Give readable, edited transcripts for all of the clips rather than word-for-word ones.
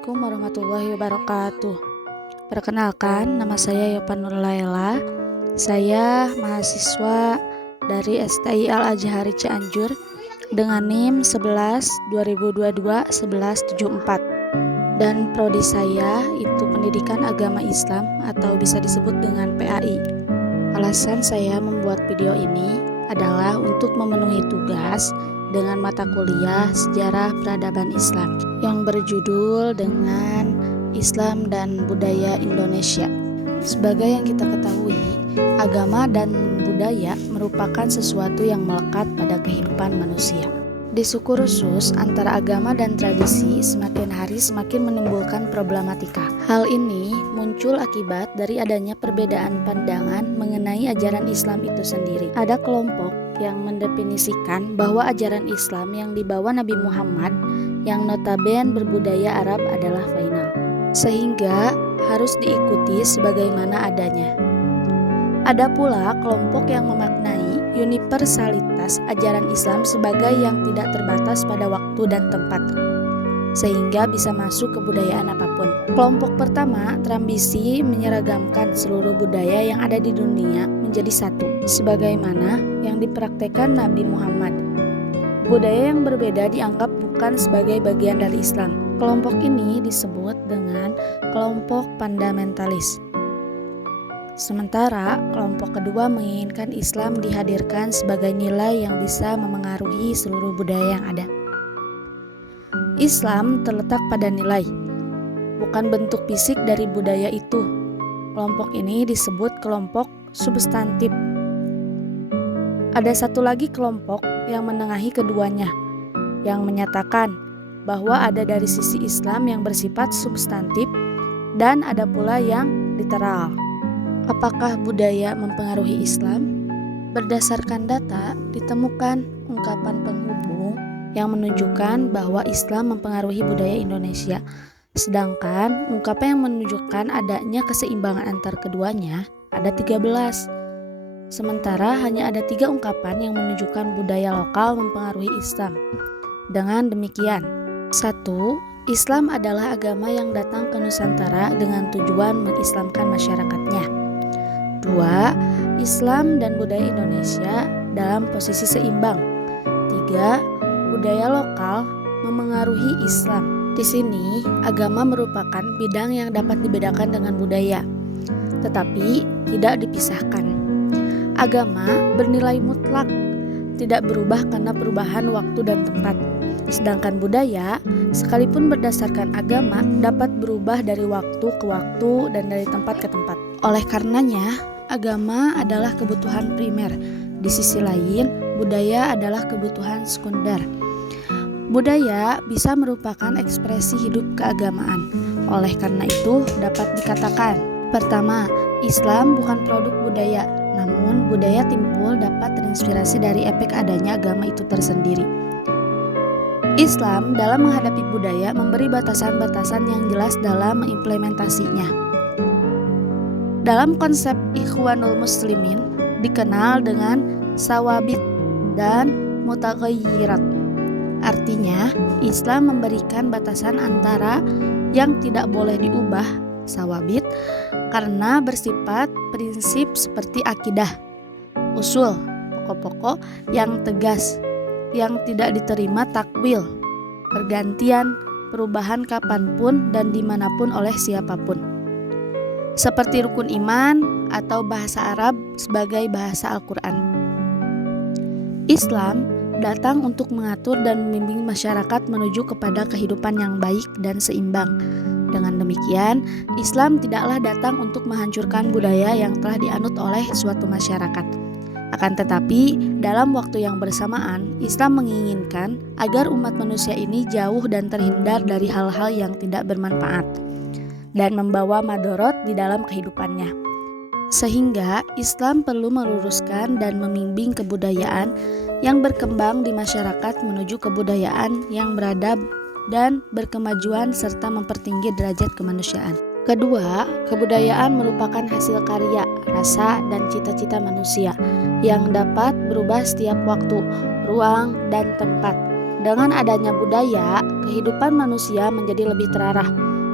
Assalamualaikum warahmatullahi wabarakatuh. Perkenalkan, nama saya Yopan Nur Laila. Saya mahasiswa dari STI Al-Azhari Cianjur dengan NIM 11 2022 1174. Dan prodi saya itu Pendidikan Agama Islam atau bisa disebut dengan PAI. Alasan saya membuat video ini adalah untuk memenuhi tugas dengan mata kuliah Sejarah Peradaban Islam yang berjudul dengan Islam dan Budaya Indonesia. Sebagai yang kita ketahui, agama dan budaya merupakan sesuatu yang melekat pada kehidupan manusia. Di suku Rusus, antara agama dan tradisi semakin hari semakin menimbulkan problematika. Hal ini muncul akibat dari adanya perbedaan pandangan mengenai ajaran Islam itu sendiri. Ada kelompok yang mendefinisikan bahwa ajaran Islam yang dibawa Nabi Muhammad yang notabene berbudaya Arab adalah final, sehingga harus diikuti sebagaimana adanya. Ada pula kelompok yang memaknai universalitas ajaran Islam sebagai yang tidak terbatas pada waktu dan tempat, sehingga bisa masuk kebudayaan apapun. Kelompok pertama terambisi menyeragamkan seluruh budaya yang ada di dunia menjadi satu, sebagaimana yang dipraktekkan Nabi Muhammad. Budaya yang berbeda dianggap bukan sebagai bagian dari Islam. Kelompok ini disebut dengan kelompok fundamentalis. Sementara kelompok kedua menginginkan Islam dihadirkan sebagai nilai yang bisa memengaruhi seluruh budaya yang ada. Islam terletak pada nilai, bukan bentuk fisik dari budaya itu. Kelompok ini disebut kelompok substantif. Ada satu lagi kelompok yang menengahi keduanya, yang menyatakan bahwa ada dari sisi Islam yang bersifat substantif dan ada pula yang literal. Apakah budaya mempengaruhi Islam? Berdasarkan data, ditemukan ungkapan penghubung yang menunjukkan bahwa Islam mempengaruhi budaya Indonesia. Sedangkan ungkapan yang menunjukkan adanya keseimbangan antar keduanya ada 13. Sementara hanya ada 3 ungkapan yang menunjukkan budaya lokal mempengaruhi Islam. Dengan demikian, 1. Islam adalah agama yang datang ke Nusantara dengan tujuan mengislamkan masyarakatnya. 2. Islam dan budaya Indonesia dalam posisi seimbang. 3. Budaya lokal memengaruhi Islam. Di sini, agama merupakan bidang yang dapat dibedakan dengan budaya, tetapi tidak dipisahkan. Agama bernilai mutlak, tidak berubah karena perubahan waktu dan tempat. Sedangkan budaya, sekalipun berdasarkan agama, dapat berubah dari waktu ke waktu dan dari tempat ke tempat. Oleh karenanya, agama adalah kebutuhan primer. Di sisi lain, budaya adalah kebutuhan sekunder. Budaya bisa merupakan ekspresi hidup keagamaan. Oleh karena itu, dapat dikatakan, pertama, Islam bukan produk budaya, namun budaya timbul dapat terinspirasi dari efek adanya agama itu tersendiri. Islam dalam menghadapi budaya memberi batasan-batasan yang jelas dalam mengimplementasinya. Dalam konsep Ikhwanul Muslimin dikenal dengan sawabit dan mutaghayyirat. Artinya, Islam memberikan batasan antara yang tidak boleh diubah, sawabit, karena bersifat prinsip seperti akidah, usul, pokok-pokok yang tegas, yang tidak diterima takwil, pergantian, perubahan kapanpun dan dimanapun oleh siapapun. Seperti rukun iman atau bahasa Arab sebagai bahasa Al-Quran. Islam datang untuk mengatur dan membimbing masyarakat menuju kepada kehidupan yang baik dan seimbang. Dengan demikian, Islam tidaklah datang untuk menghancurkan budaya yang telah dianut oleh suatu masyarakat. Akan tetapi, dalam waktu yang bersamaan, Islam menginginkan agar umat manusia ini jauh dan terhindar dari hal-hal yang tidak bermanfaat dan membawa madorot di dalam kehidupannya. Sehingga Islam perlu meluruskan dan membimbing kebudayaan yang berkembang di masyarakat menuju kebudayaan yang beradab dan berkemajuan serta mempertinggi derajat kemanusiaan. Kedua, kebudayaan merupakan hasil karya, rasa, dan cita-cita manusia yang dapat berubah setiap waktu, ruang, dan tempat. Dengan adanya budaya, kehidupan manusia menjadi lebih terarah,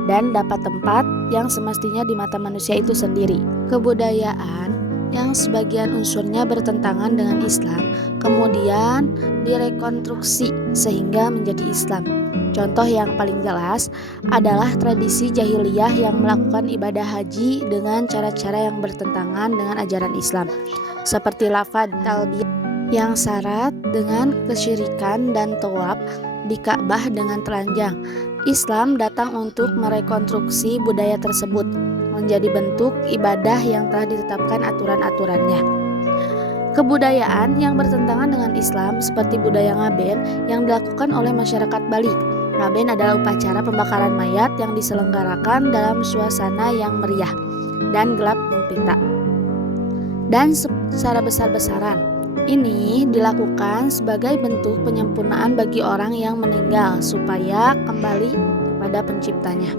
dan dapat tempat yang semestinya di mata manusia itu sendiri. Kebudayaan yang sebagian unsurnya bertentangan dengan Islam kemudian direkonstruksi sehingga menjadi Islam. Contoh yang paling jelas adalah tradisi jahiliyah yang melakukan ibadah haji dengan cara-cara yang bertentangan dengan ajaran Islam, seperti lafaz talbiyah yang syarat dengan kesyirikan dan tawaf di Ka'bah dengan telanjang. Islam datang untuk merekonstruksi budaya tersebut menjadi bentuk ibadah yang telah ditetapkan aturan-aturannya. Kebudayaan yang bertentangan dengan Islam seperti budaya ngaben yang dilakukan oleh masyarakat Bali. Ngaben adalah upacara pembakaran mayat yang diselenggarakan dalam suasana yang meriah dan gelap gempita dan secara besar-besaran. Ini dilakukan sebagai bentuk penyempurnaan bagi orang yang meninggal supaya kembali kepada penciptanya.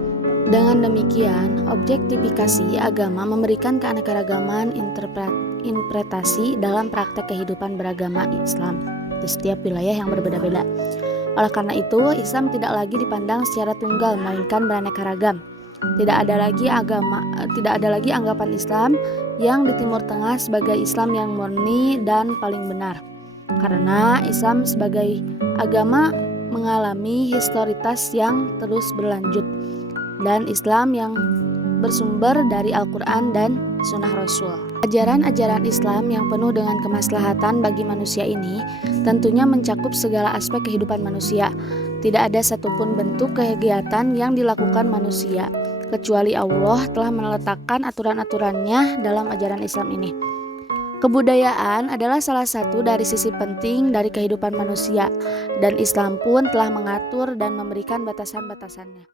Dengan demikian, objektifikasi agama memberikan keanekaragaman interpretasi dalam praktek kehidupan beragama Islam di setiap wilayah yang berbeda-beda. Oleh karena itu, Islam tidak lagi dipandang secara tunggal, melainkan beraneka ragam. Tidak ada lagi anggapan Islam yang di Timur Tengah sebagai Islam yang murni dan paling benar. Karena Islam sebagai agama mengalami historitas yang terus berlanjut dan Islam yang bersumber dari Al-Quran dan Sunnah Rasul. Ajaran-ajaran Islam yang penuh dengan kemaslahatan bagi manusia ini tentunya mencakup segala aspek kehidupan manusia. Tidak ada satupun bentuk kegiatan yang dilakukan manusia kecuali Allah telah meletakkan aturan-aturannya dalam ajaran Islam ini. Kebudayaan adalah salah satu dari sisi penting dari kehidupan manusia, dan Islam pun telah mengatur dan memberikan batasan-batasannya.